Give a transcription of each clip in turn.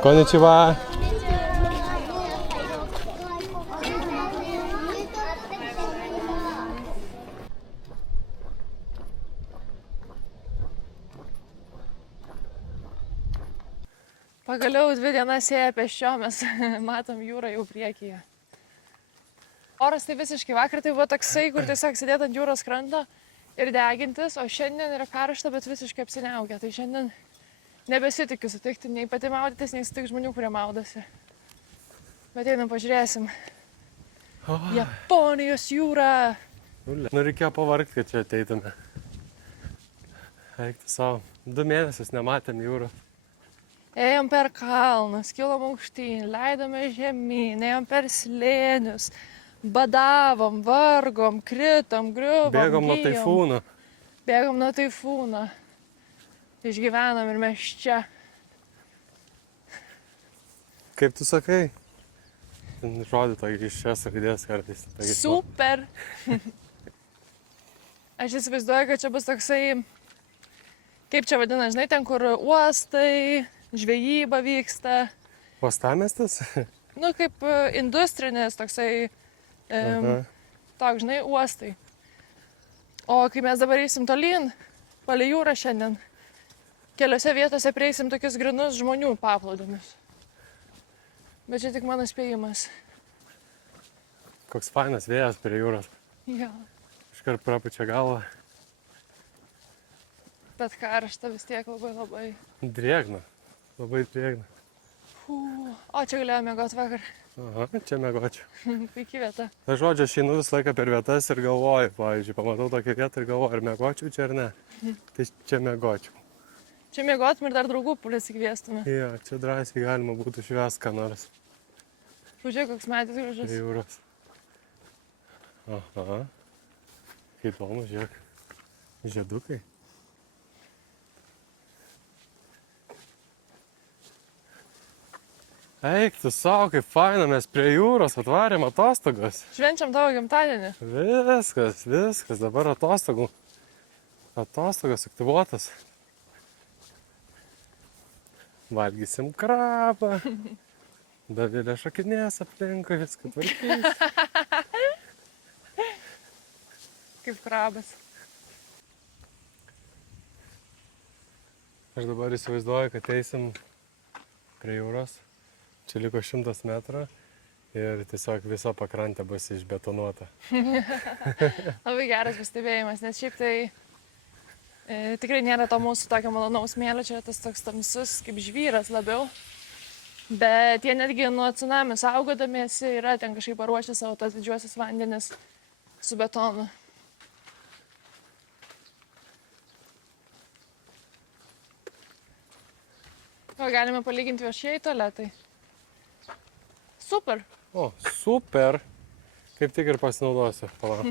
Konnichiwa. Pagaliau 2 dienas ėję pėsčiomis, matom jūrą jau priekyje. Oras tai visiškai vakar tai buvo toksai, kur tiesiog sėdėt ant jūros kranto ir degintis, o šiandien yra karšta, bet visiškai apsiniaukę. Tai šiandien nebesitikiu sutikti nei pati maudytis, nei sutikti žmonių, kurie maudosi. Bet einam pažiūrėsim. Japonijos jūra! Nu, reikėjo pavargti, kad čia ateitume. Eikti savo. 2 mėnesius nematėm jūros. Ėjom per kalnus, kilom aukštyn, leidome žemyn, ėjom per slėnius, badavom, vargom, kritom, griuvom, Bėgom nuo gijom. taifūno. Bėgom nuo taifūno. Išgyvenom ir mes čia. Kaip tu sakai? Žodį tokį iš šios raidės kartais. Super! Aš įsivaizduoju, kad čia bus toksai, kaip čia vadina, žinai, ten kur uostai, žvejyba vyksta. Uostamiestis? Nu, kaip industrinis toksai, toks, žinai, uostai. O kai mes dabar eisim tolyn, palei jūrą šiandien, keliose vietose prieisim tokius grinus žmonių paplūdimius. Bet čia tik mano spėjimas. Koks fainas vėjas prie jūros. Jo. Iškart prapučia galvą. Bet karšta vis tiek labai. Drėgna. Labai drėgna. O čia galėjau miegoti vakar. Aha, čia miegočiau. Puikiai vieta. Na, žodžiu, aš einu visą laiką per vietas ir galvoju, pavyzdžiui, pamatau tokią vietą ir galvoju, ar miegočiau čia ar ne. Tai čia miegočiau. Čia miegotum ir dar draugų prisikviestume. Jo, čia drąsiai galima būtų švęst ką nors. Pažiūrėk, koks medis gražus. Prie jūros. Aha. Kaip įdomu, žiūrėk. Žiedukai. Eik tu savo, kaip faina, mes prie jūros atvarėm atostogas. Švenčiam tavo gimtadienį. Viskas, dabar atostogų. Atostogas aktyvuotas. Valgysim krabą. Davilė šakinės aplinkui, viską tvarkys. Kaip krabas. Aš dabar įsivaizduoju, kad eisim prie jūros. Čia liko 100 metrų ir tiesiog visa pakrantė bus išbetonuota. Labai geras pastebėjimas, nes šiaip tai tikrai nėra to mūsų tokio malonaus smėlio, čia tas toks tamsus kaip žvyras labiau. Bet jie netgi nuo tsunamių saugodamiesi yra ten kažkaip paruošę savo tos didžiuosius vandenis su betonu. O galime palyginti viešieji tualetai. Super. O, super. Kaip tik ir pasinaudosiu. Palauk.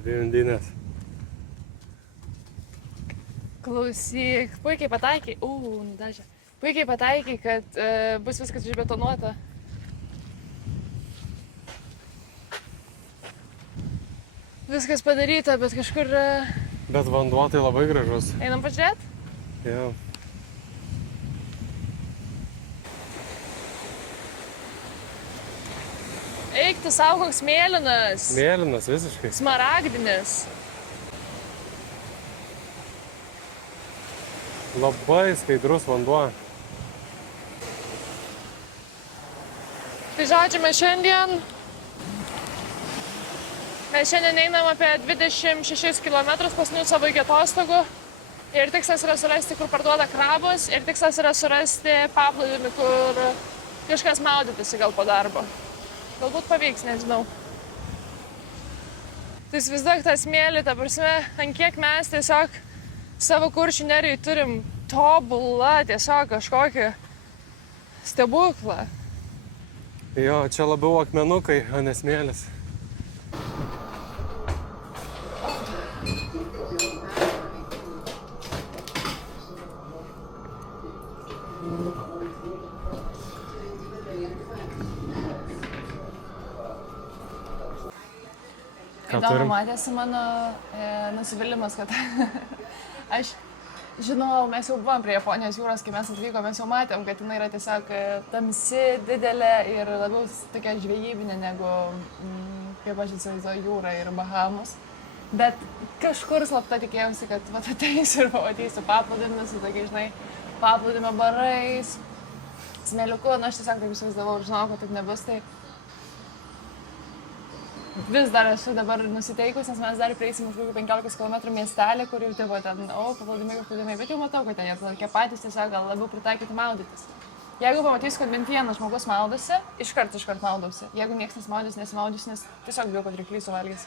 Dvi undinės. Klausyk, puikiai pataikai. Nudažė. Puikiai pataikai, kad bus viskas išbetonuota. Viskas padaryta, bet kažkur... Bet vanduo tai labai gražus. Einam pažiūrėt? Jo. Eik, tu savo koks mėlynas. Mėlynas visiškai. Smaragdinis. Labai skaidrus vanduo. Tai žodžiu, mes šiandien einam apie 26 km pasnių savo iki atostogų. Ir tikslas yra surasti, kur parduoda krabus. Ir tikslas yra surasti paplūdimį, kur kažkas maudytųsi gal po darbo. Galbūt pavyks, nežinau. Tai įsivaizduok tą smėlį, ta prasme, ant kiek mes tiesiog savo Kuršių nerijoj turim tobulą tiesiog kažkokį stebuklą. Jo, čia labiau akmenukai, o ne smėlis. Ką Įdomu, turim? matėsi mano nusivylimas, kad aš žinau, mes jau buvom prie Japonijos jūros, kai mes atvykom, mes jau matėm, kad jinai yra tiesiog tamsi, didelė ir labiau tokia žvejybinė negu, kaip aš įsivaizduoju, jūra ir Bahamos. Bet kažkur slapta tikėjausi, kad ateisiu ir pamatysiu paplūdimius, tokiai, žinai, paplūdimio barais, smėliuku, na aš tiesiog taip įsivaizdavau ir žinau, kad taip nebus, tai vis dar esu dabar nusiteikus, nes mes dar prieisim už kokį 15 km miestelį, kur jau tipo ten, paplūdimiai, bet jau matau, kad ten jie tokie patys tiesiog gal labiau pritaikyti maudytis. Jeigu pamatysiu, kad bent vienas žmogus maudosi, iškart maudausi. Jeigu niekas nesimaudys, nes tiesiog bijau, kad ryklys suvalgys.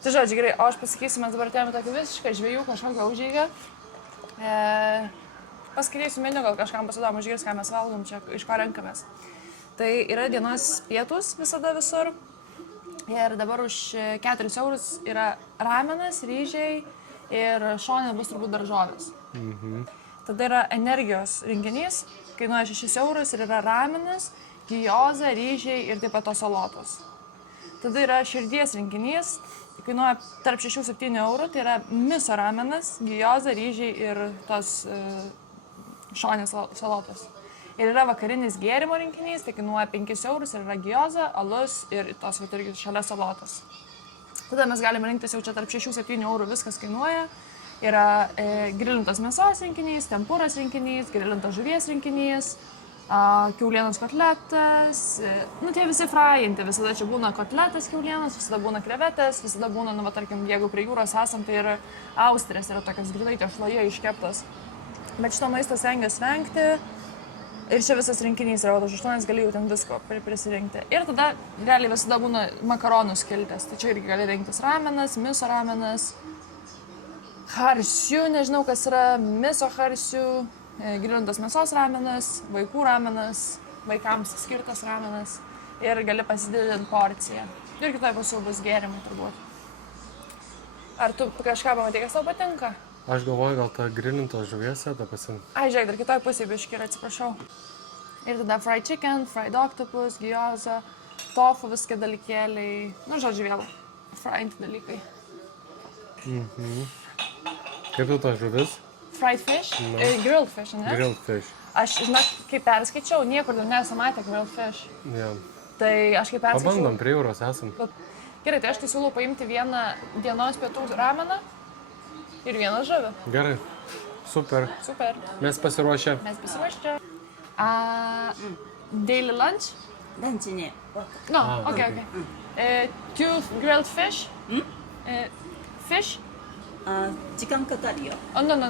Tai žodžiu, gerai, o aš pasakysiu, mes dabar atėjome tokį visišką žvejų kažkokią užeigą. Paskaitysiu meniu, gal kažkam pasidomu išgirs, ką mes valgom čia, iš ko renkamės. Tai yra dienos pietus visada visur. Ir dabar už 4 eurus yra ramenas, ryžiai ir šone bus turbūt daržovės. Tada yra energijos renginys, kainuoja 6 eurus ir yra ramenas, gioza, ryžiai ir taip pat tos salotos. Tada yra širdies renginys, kainuoja tarp 6-7 eurų, tai yra miso ramenas, gioza, ryžiai ir tos šonės salotos. Ir yra vakarinis gėrimo rinkinys, tai kainuoja 5 eurus ir yra gioza, alus ir tos irgi šalia salotos. Tada mes galime rinktis jau čia tarp 6-7 eurų viskas kainuoja. Yra grilintos mėsos rinkinys, tempuras rinkinys, grilintos žuvies rinkinys, kiaulienos kotletas, nu tie visi frajinti, visada čia būna kotletas kiaulienos, visada būna krevetės, visada būna, nu va tarkim, jeigu prie jūros esam, tai ir austrės yra tokias grilai tešloje iškeptos. Bet šito maisto stengiuosi vengti. Ir čia visas rinkinys yra, už 8 gali jau ten visko prisirinkti. Ir tada realiai visada būna makaronų skiltės. Tai čia irgi gali rinktis ramenas, miso ramenas, harsiu, nežinau kas yra, miso harsiu, grilintos mėsos ramenas, vaikų ramenas, vaikams skirtas ramenas. Ir gali pasididinti porciją. Ir kitoj pusėje bus gėrimai turbūt. Ar tu kažką pamatai, kas tau patinka? Aš galvoju, gal tą grilintos žuvies setą pasimti. Ai, žiūrėk, dar kitoj pusėje biškį ir atsiprašau. Ir tada fried chicken, fried octopus, gyoza, tofu viski dalykėliai. Nu, žodžiu, vėl fried dalykai. Kaip tu ta žuvis? Fried fish? No. Grilled fish, ne? Grilled fish. Aš, žinok, kai perskaičiau, niekur dar nesam matę grilled fish. Yeah. Tai aš kai perskaičiau... Pabandom, prie jūros esam. Gerai, tai aš tai siūlau paimti vieną dienos pietų rameną ir vieną žuvį. Gerai. Super. Super. Mes pasiruošę. Mes pasiruošę. Daily lunch? ランチね。 No, okay. Two grilled fish? Fish? 時間かかるよ。 Oh, no. No.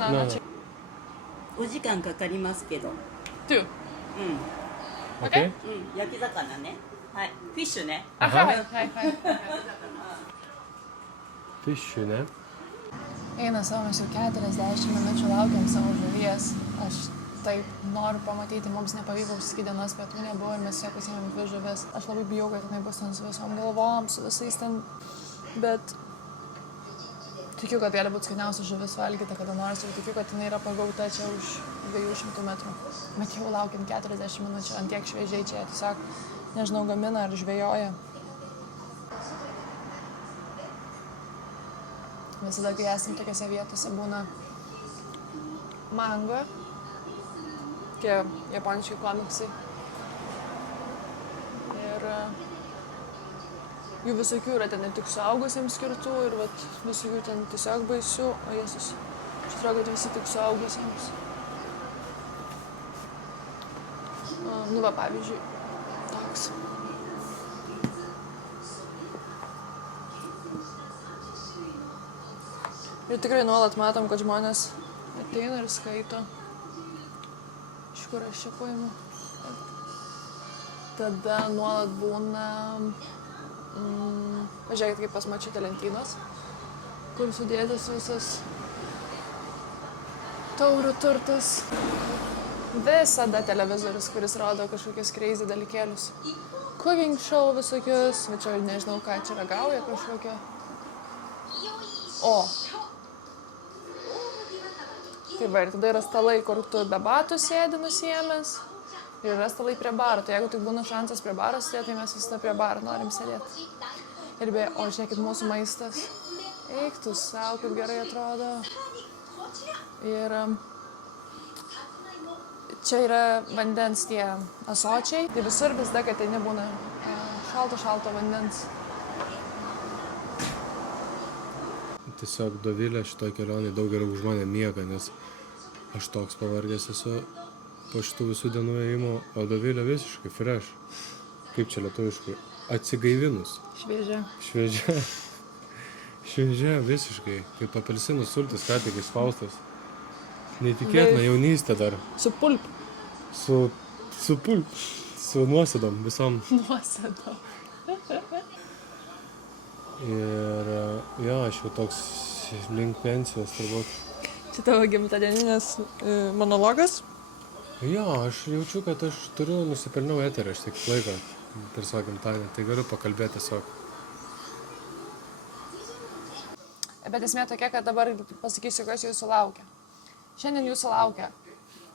お時間かかりますけど。 Two. う Okay? ん。焼き魚ね。はい。フィッシュね。Aha. Fišių, ne? Eina savo, mes jau 40 minučių laukiam savo žuvies. Aš taip noriu pamatyti, mums nepavyko užsakyti dienos pietų, nebuvo ir mes jau pasiėmėm 2 žuvis. Aš labai bijau, kad jinai bus ten su visom galvom, su visais ten, bet tikiu, kad gali būti skaniausia žuvis valgyti kada nors ir tikiu, kad jinai yra pagauta čia už 200 metrų. Bet jau laukiam 40 minučių, ant tiek šviežiai čia tiesiog, nežinau, gamina ar žvejoja. Visada, kai esam tokiose vietose, būna mango, tie japoniški komiksai. Ir jų visokių yra ten ne tik suaugusiems skirtų ir vat, visokių ten tiesiog baisių, o Jėzus, aš atrodo, kad visi tik suaugusiems. Nu va, pavyzdžiui, toks. Ir tikrai nuolat matom, kad žmonės ateina ir skaito. Iš kur aš čia paimu? Tada nuolat būna... Pažiūrėkit, kaip pas močiutę lentynos, kur sudėtas visas taurių turtas. Visada televizorius, kuris rodo kažkokius crazy dalykėlius. Cooking show visokius, bet čia nežinau, ką čia ragauja kažkokia. O! Tai va, ir tada yra stalai, kur tu be batų sėdi nusiėmęs. Ir yra stalai prie baro. Tai jeigu tik būna šansas prie baro sėdėti, tai mes visada prie baro norim sėdėti. Ir be, o žiūrėkit mūsų maistas. Eik tu savo, kaip gerai atrodo. Ir čia yra vandens tie ąsočiai. Tai visur visada, kad tai nebūna šalto vandens. Tiesiog Dovilė šitoj kelionėje daug geriau už mane miega, nes aš toks pavargęs esu po šitų visų dienų ėjimo, o Dovilė visiškai fresh. Kaip čia lietuviškai? Atsigaivinus. Šviežia visiškai. Kaip apelsinų sultis, ką tik išspaustas. Neįtikėtina jaunystė dar. Su pulp. Su pulp. Su nuosėdom visom. Nuosėdom. Ir jo, aš jau toks link pensijos turbūt. Čia tavo gimtadieninės monologas? Jo, aš jaučiu, kad aš nusipelniau eterį, aš tik laiko per savo gimtadienį, tai galiu pakalbėti tiesiog. Bet esmė tokia, kad dabar pasakysiu, kas jūsų laukia. Šiandien jūsų laukia.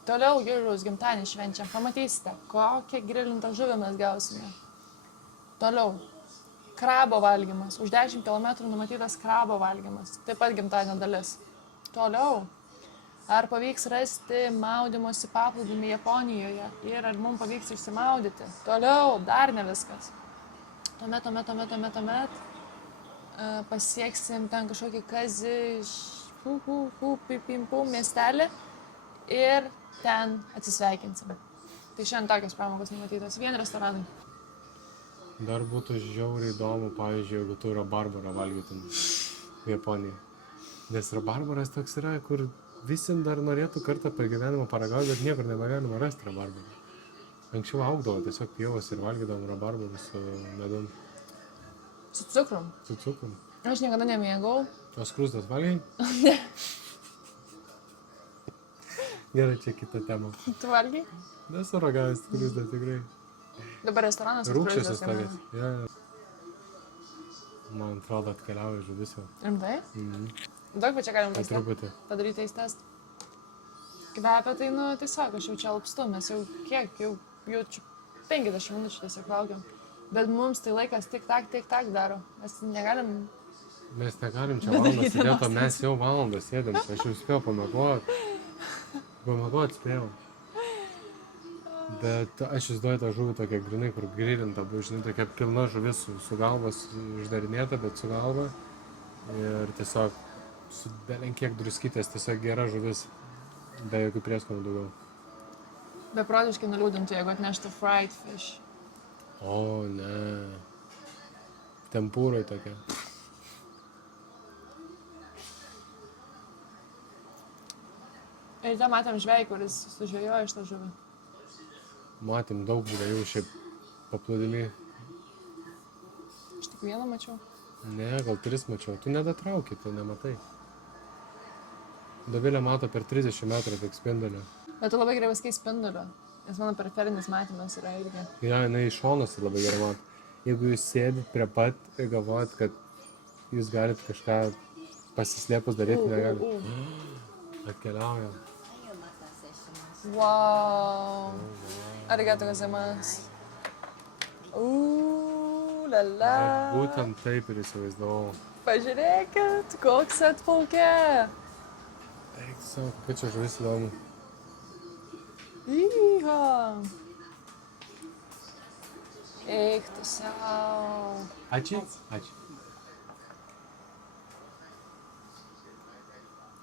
Toliau Juliaus gimtadienį švenčiam. Pamatysite, kokią grilintą žuvį mes gausime. Toliau. Krabo valgymas. Už 10 km numatytas krabo valgymas. Taip pat gimtadienio dalis. Toliau. Ar pavyks rasti maudymosi paplūdimį Japonijoje ir ar mums pavyks išsimaudyti. Toliau. Dar ne viskas. Tuomet pasieksim ten kažkokį Pipimpu miestelį ir ten atsisveikinsim. Tai šiandien tokios pramogos numatytos. Vien restoranai. Dar būtų žiauriai įdomu, pavyzdžiui, jeigu tu rabarbarą valgytum Japonijoje. Nes rabarbaras toks yra, kur visi dar norėtų kartą per gyvenimą paragauti, bet niekur nebegalima rasti rabarbarą. Anksčiau augdavo tiesiog pievos ir valgydavom rabarbarus su medum. Su cukrum? Su cukrum. Aš niekada nemėgau. O skrustas valgai? Ne. Gerai, čia kita tema. Tu valgai? Nesu ragavęs skrustą tikrai. Dabar restoranas Rūkščias tokias. Ja. Man atrodo, atkeliauja žuvis jau. Rimtai? Daug, bet čia galim padaryti taste test. Kvepia tai, tiesiog, aš jau čia alpstu, mes jau jau 50 minučių tiesiog laukiam. Bet mums tai laikas tik tak daro. Mes negalim čia valandą sėdėti, o mes jau valandą sėdėm. Aš jau spėjau pamiegot. Pamiegot spėjau. Bet aš įsivaizduoju tą žuvį tokia grinai, kur grilinta, buvo, žinai, tokia pilna žuvis su galvos uždarinėta, bet su galva. Ir tiesiog su belenkiek druskytės, tiesiog gera žuvis, be jokių prieskonių daugiau. Beprotiškai nuliūdintų, jeigu atneštų fried fish. O, ne. Tempūroj tokia. Ir ten matėm žvejį, kuris sužvejojo iš tą žuvį. Matėm daug žvejų šiaip paplūdimy. Aš tik vieną mačiau. Ne, gal 3 mačiau. Tu nedatrauki, tu nematai. Dovilė mato per 30 metrų tik spindulio. Bet tu labai gerai paskai spindulio, nes mano periferinis matymas yra irgi. Ja, jinai iš šonos labai gerai mato. Jeigu jūs sėdit prie pat ir galvojat, kad jūs galit kažką pasislėpus daryti, negalit. Atkeliauja. Wow. Arigato gozaimasu. Lala. Būtent taip ir įsivaizdavau. Pažiūrėkit, koks atplaukė. Eik savo, kokia čia žuvis įdomu. Iha. Eik tu savo. Ačiū? Ačiū.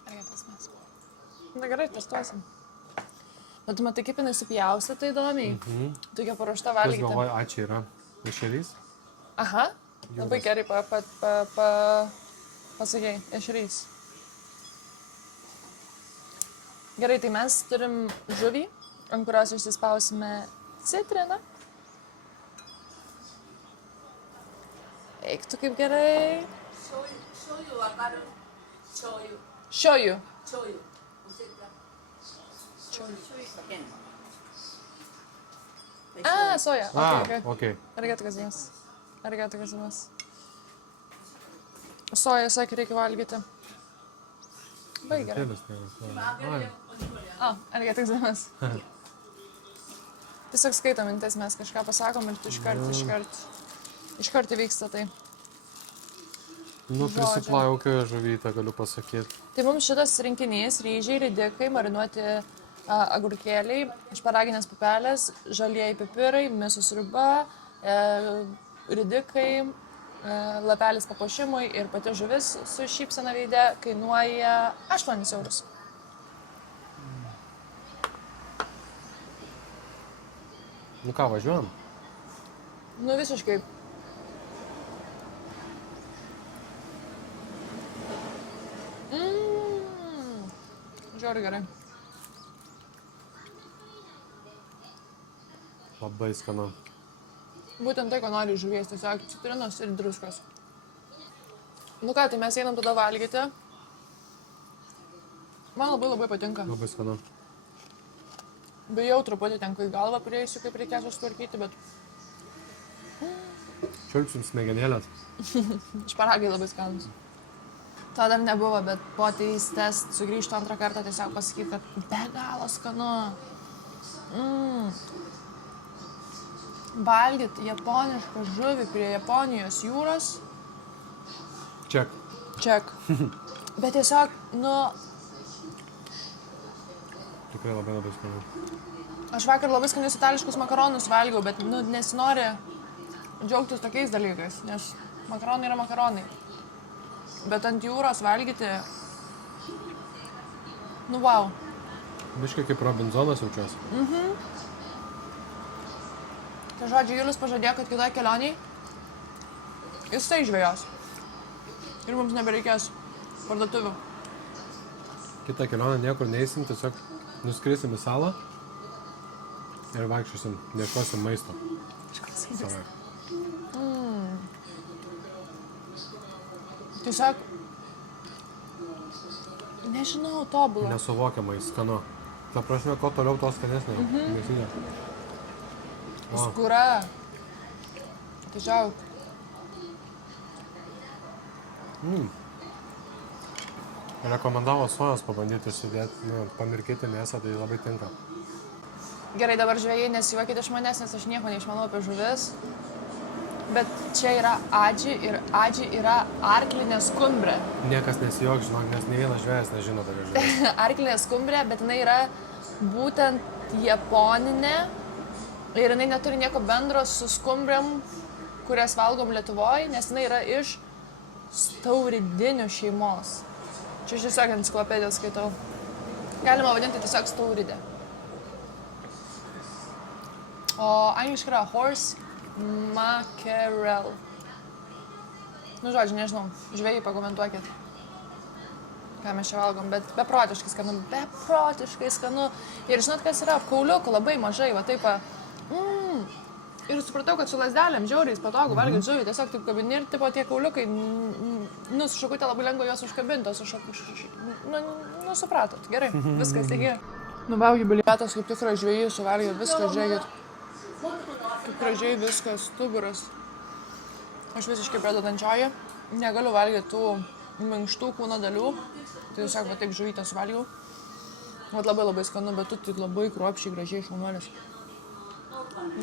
Arigato gozaimasu. Na gerai, testuosim. Bet tu matai, kaip jinai supjausia, tai įdomiai. Tokia paruošta valgyti. Kas galvoja, ačiū yra? Ešerys? Aha, labai gerai pasakei, ešerys. Gerai, tai mes turim žuvį, ant kurios išsispausime citriną. Eik tu kaip gerai. Shoyu wakaru? Shoyu. Shoyu. Shoyu. Shoyuかけんの？ああ、そうや。OK。ありがとうございます。ありがとうございます。Soja sakė, reikia valgyti. Labai gerai. O, arigato gozaimasu. Tiesiog skaitom mintis, mes kažką pasakom ir iškart įvyksta tai. Nu, prisiplaukiojo žuvytę, galiu pasakyti. Tai mums šitas rinkinys - ryžiai, ridikai, marinuoti agurkėliai, šparaginės pupelės, žalieji pipirai, mėsos sriuba, ridikai, lapelis papuošimui ir pati žuvis su šypsena veide kainuoja 8 eurus. Nu ką, važiuojam? Nu visiškai. Žiauriai gerai. Labai skanu. Būtent tai, ko nori žuvies, tiesiog citrinos ir druskos. Nu ką, tai mes einam tada valgyti. Man labai patinka. Labai skanu. Bijau truputį ten, kai galvą prieisiu, kaip reikės susitvarkyti, bet Čiulpsim smegenėlės. šparagai labai skanus. To dar nebuvo, bet po taste test sugrįžtų antrą kartą tiesiog pasakyti, kad be galo skanu. Valgyti japonišką žuvį prie Japonijos jūros. Ček. Ček. Bet tiesiog, nu, Tikrai labai skanu. aš vakar labai skanius itališkus makaronus valgiau, bet, nu, nesinori džiaugtis tokiais dalykais, nes makaronai yra makaronai. Bet ant jūros valgyti, nu, wow. Biškai kaip Robinzonas jaučiuosi. Tai žodžiu, Julius pažadėjo, kad kitoje kelionėje jisai žvejos. Ir mums nebereikės parduotuvių. Kitą kelionę niekur neįsim, tiesiog nuskrisim į salą ir vaikščiosim, neškosim maisto. Salai. Tiesiog, nežinau, tobulą. Nesuvokiamai skanu. Ta prasme, ko toliau, to skanesnė. Nesidė. Skūra. Tiesiog. Rekomendavo sojos pabandyti sudėti, pamirkyti mėsą, tai labai tinka. Gerai, dabar žvejai nesijuokit iš manęs, nes aš nieko neišmanau apie žuvis. Bet čia yra adži ir adži yra arklinė skumbrė. Niekas nesijuok, žinok, nes ne vienas žvejas nežino tokia žvėjas. Arklinė skumbrė, bet jinai yra būtent japoninė ir jinai neturi nieko bendro su skumbrėm, kurias valgom Lietuvoje, nes jinai yra iš stauridinių šeimos. Čia aš tiesiog enciklopediją skaitau. Galima vadinti tiesiog stauridė. O angliškai yra horse mackerel. Nu, žodžiu, nežinau, žvejai pakomentuokit, ką mes čia valgom, bet beprotiškai skanu. Ir žinot, kas yra? Kauliukų labai mažai, va taip. Ir supratau, kad su lasdelėm žiauriais patogu valgyti žuvį, tiesiog taip kabini ir tipo tie kauliukai, nu, su šakutė labai lengva juos užkabinti, nu, supratot, gerai, viskas taigi. Nubaugi bilietas, kaip tikrai žvejai suvalgė, viskas, žiūrėkit. Kaip gražiai viskas, stuburas. Aš visiškai pradedančioji, negaliu valgyti tų minkštų kūno dalių. Tai tiesiog va taip žuvytę suvalgiau. Vat labai skanu, bet tu tik labai kruopščiai, gražiai šaunuolis.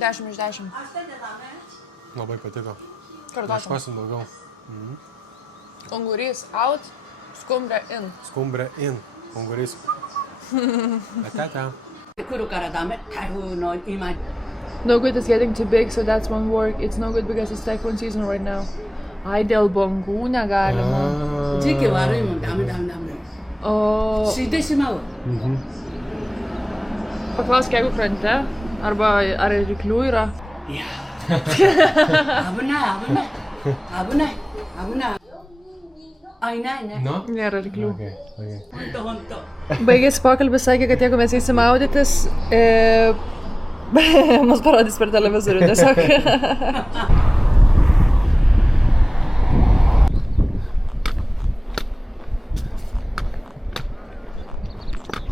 10 iš 10. Labai patiko. Kartosim. Iškosim daugiau. Ungurys out, skumbrė in. Skumbrė in. Ungurys. Ate. No good is getting too big, so that's one work. It's no good because it's typhoon season right now. Ai, dėl bangų negalima. O... Paklausk, jeigu krante, arba ar ryklių yra? No? Nėra ryklių. Okay. Baigėsi pokalbis, sakė, kad jeigu mes eisim maudytis, mus parodys per televizorių tiesiog.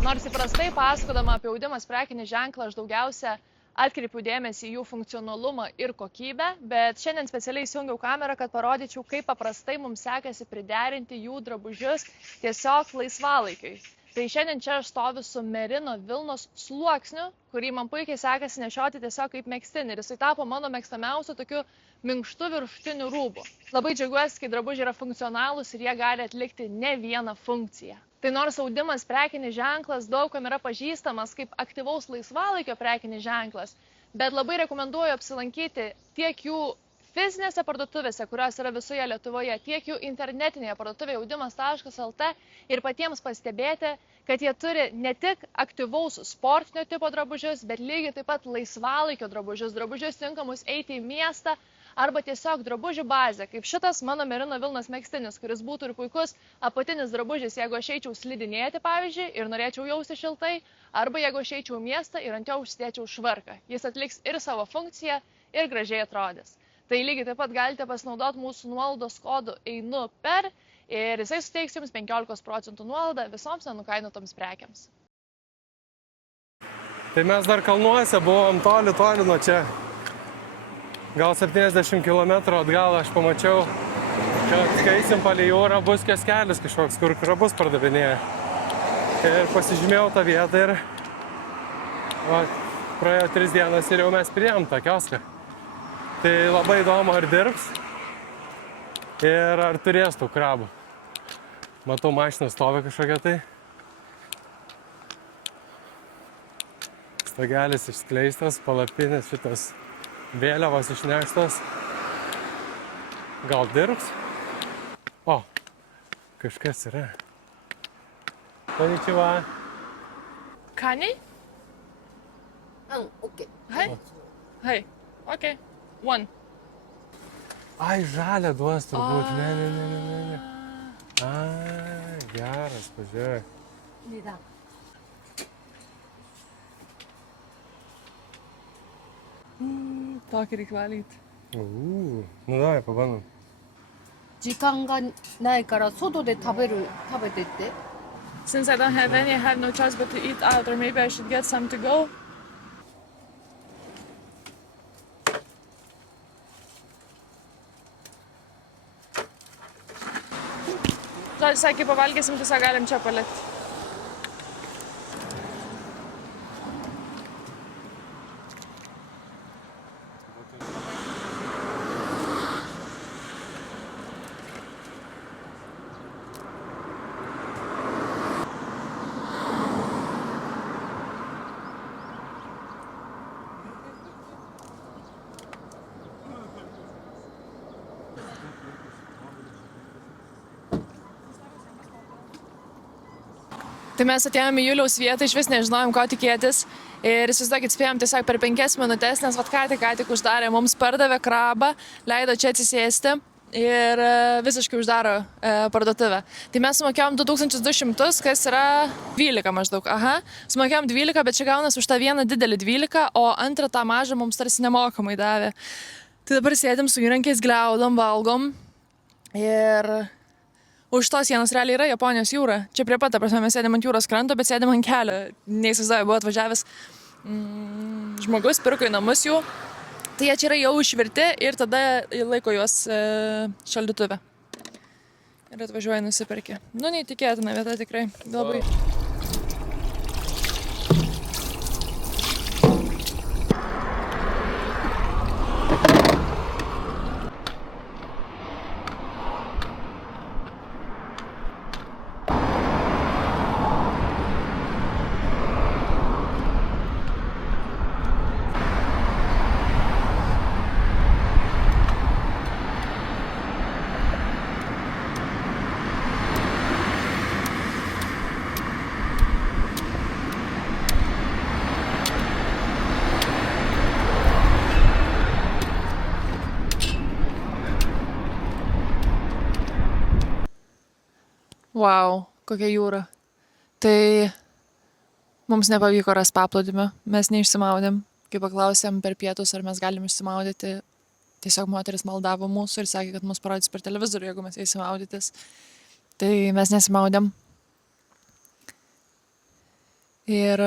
Nors įprastai pasakodama apie audimas prekinį ženklą, aš daugiausia atkreipiu dėmesį į jų funkcionalumą ir kokybę, bet šiandien specialiai įsijungiau kamerą, kad parodyčiau, kaip paprastai mums sekasi priderinti jų drabužius tiesiog laisvalaikiui. Tai šiandien čia aš stoviu su merino vilnos sluoksniu, kurį man puikiai sekasi nešioti tiesiog kaip megztinį. Ir jisai tapo mano mėgstamiausiu tokiu minkštu viršutiniu rūbu. Labai džiaugiuosi, kai drabužiai yra funkcionalūs ir jie gali atlikti ne vieną funkciją. Tai nors audimas prekinis ženklas daug kam yra pažįstamas kaip aktyvaus laisvalaikio prekinis ženklas, bet labai rekomenduoju apsilankyti tiek jų fizinėse parduotuvėse, kurios yra visoje Lietuvoje, tiek jų internetinėje parduotuvėje audimas.lt ir patiems pastebėti, kad jie turi ne tik aktyvaus sportinio tipo drabužius, bet lygiai taip pat laisvalaikio drabužius, drabužius tinkamus eiti į miestą arba tiesiog drabužių bazę, kaip šitas mano merino vilnos megztinis, kuris būtų ir puikus apatinis drabužis, jeigu aš eičiau slidinėti, pavyzdžiui, ir norėčiau jausti šiltai, arba jeigu aš eičiau į miestą ir ant jo užsidėčiau švarką. Jis atliks ir savo funkciją, ir gražiai atrodys. Tai lygiai taip pat galite pasinaudoti mūsų nuolaidos kodu einu per ir jisai suteiks jums 15% nuolaidą visoms nenukainotoms prekiams. Tai mes dar kalnuose buvom toli nuo čia. Gal 70 km atgal aš pamačiau, kad kai eisim palei jūrą bus kioskelis kažkoks, kur krabus pardavinėja. Ir pasižymėjau tą vietą ir praėjo 3 dienas ir jau mes priėjom tą kioską. Tai labai įdomu, ar dirbs ir ar turės tų krabų. Matau, mašina stovi kažkokia tai. Stogelis išskleistas, palapinės šitas vėliavos išneštos. Gal dirbs? O, kažkas yra. Konnichiwa. Kani? OK。 Hai. Hai. OK. One. Ai, žalia duos turbūt. Ne. Ai, geras, pažiūrėk. 値段。 Tokį reikia valyti. Nu davai, pabandom. 時間がないから外で食べてって。 Since I don't have any, I have no choice but to eat out, or maybe I should get some to go. Žodžiu, sakė, pavalgysim, tiesiog galim čia palikti. Tai mes atėjome į Juliaus vietą, iš vis nežinojom, ko tikėtis. Ir įsivaizduokit, spėjom tiesiog per 5 minutės, nes vat ką tik uždarė, mums pardavė krabą, leido čia atsisėsti ir visiškai uždaro parduotuvę. Tai mes sumokėjom 2200, kas yra 12 maždaug. Aha, sumokėjom 12, bet čia gaunas už tą vieną didelį 12, o antrą tą mažą mums tarsi nemokamai davė. Tai dabar sėdim su įrankiais, gliaudom, valgom ir... Už tos sienos realiai yra Japonijos jūra. Čia prie pat, ta prasme, mes sėdėm ant jūros kranto, bet sėdėm ant kelio. Neįsivaizduoju, buvo atvažiavęs žmogus, pirko į namus jų. Tai jie čia yra jau išvirti ir tada laiko juos šaldytuve. Ir atvažiuoja nusipirkė. Nu, neįtikėtina vieta tikrai. Labai. Wow, kokia jūra. Tai mums nepavyko rasti paplūdimio, mes neišsimaudėm. Kai paklausėm per pietus, ar mes galim išsimaudyti, tiesiog moteris maldavo mūsų ir sakė, kad mus parodys per televizorių, jeigu mes eisim maudytis. Tai mes nesimaudėm. Ir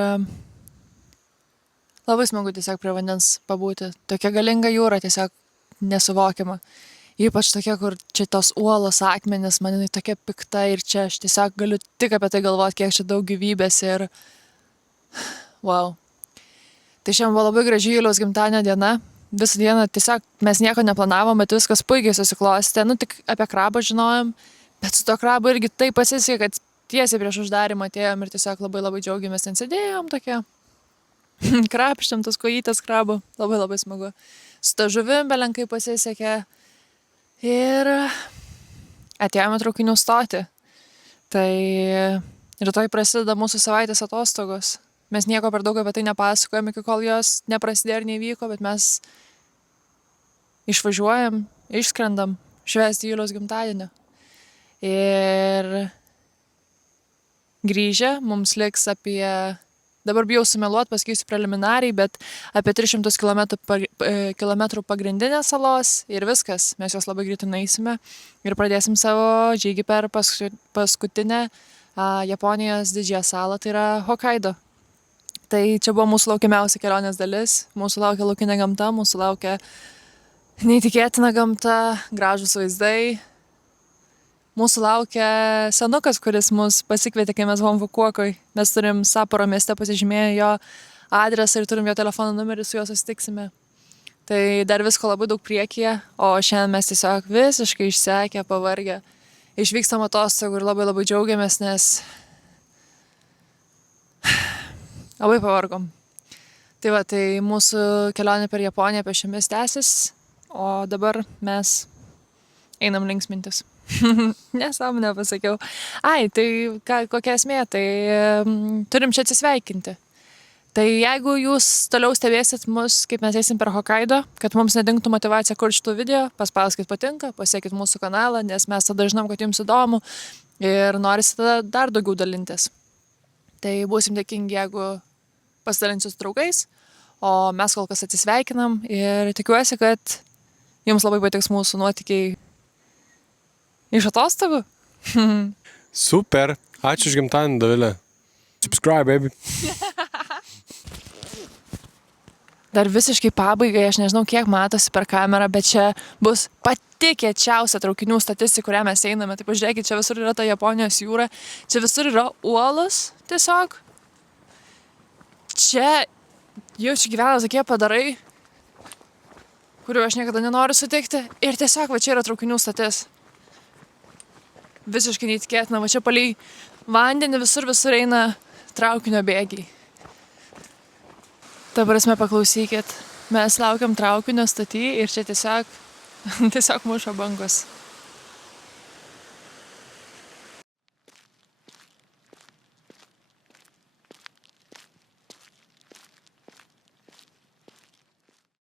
labai smagu tiesiog prie vandens pabūti. Tokia galinga jūra, tiesiog nesuvokiama. Ypač tokia, kur čia tos uolos akmenis, man jinai tokia pikta ir čia aš tiesiog galiu tik apie tai galvoti, kiek čia daug gyvybės ir wow. Tai šiandien buvo labai graži Juliaus gimtadienio diena. Visą dieną tiesiog mes nieko neplanavom, bet viskas puikiai susiklostė. Nu, tik apie krabą žinojom, bet su to krabu irgi taip pasisekė, kad tiesiai prieš uždarimą atėjom ir tiesiog labai labai džiaugiamės, ten sėdėjom tokie. Krapštėm tas kojytės krabų, labai labai smagu. Su ta žuvim belenkai pasisekė. Ir atėjome traukinių stoti. Tai rytoj prasideda mūsų savaitės atostogos. Mes nieko per daug apie tai nepasakojam, iki kol jos neprasidėjo ir nevyko, bet mes išvažiuojam, išskrendam švęsti Juliaus gimtadienio. Ir grįžę mums liks apie, dabar bijau sumeluot, pasakysiu preliminariai, bet apie 300 kilometrų pagrindinės salos ir viskas. Mes jos labai greitai nueisime ir pradėsim savo žygį per paskutinę Japonijos didžiąją salą, tai yra Hokkaido. Tai čia buvo mūsų laukiamiausia kelionės dalis. Mūsų laukia laukinė gamta, mūsų laukia neįtikėtina gamta, gražūs vaizdai. Mūsų laukia senukas, kuris mus pasikvietė, kai mes buvom Fukuokoj. Mes turim Saporo mieste pasižymėję jo adresą ir turim jo telefono numerį, su juo susitiksime. Tai dar visko labai daug priekyje, o šiandien mes tiesiog visiškai išsekę, pavargę. Išvykstam atostogų ir labai labai džiaugiamės, nes labai pavargom. Tai va, tai mūsų kelionė per Japoniją pėsčiomis tęsis, o dabar mes einam linksmintis. Nesąmonę pasakiau. Ai, tai kokia esmė, tai turim čia atsisveikinti. Tai jeigu jūs toliau stebėsit mus, kaip mes eisim per Hokkaido, kad mums nedingtų motyvacija kurti šitų video, paspauskit patinka, pasiekit mūsų kanalą, nes mes tada žinom, kad jums įdomu ir norisi tada dar daugiau dalintis. Tai būsim dėkingi, jeigu pasidalinsiu su draugais, o mes kol kas atsisveikinam ir tikiuosi, kad jums labai patiks mūsų nuotykiai iš atostogų. Super. Ačiū už gimtadienį, Dovilė. Subscribe, baby. Dar visiškai pabaigai, aš nežinau, kiek matosi per kamerą, bet čia bus pati kiečiausia traukinių statistika, kurią mes einame. Tai pažiūrėkit, čia visur yra ta Japonijos jūra, čia visur yra uolos tiesiog. Čia jau čia gyvena tokie padarai, kurių aš niekada nenoriu sutikti. Ir tiesiog va čia yra traukinių stotis. Visiškai neįtikėtina, va čia palei vandenį visur eina traukinio bėgiai. Ta prasme, paklausykit, mes laukiam traukinio stoty ir čia tiesiog muša bangos.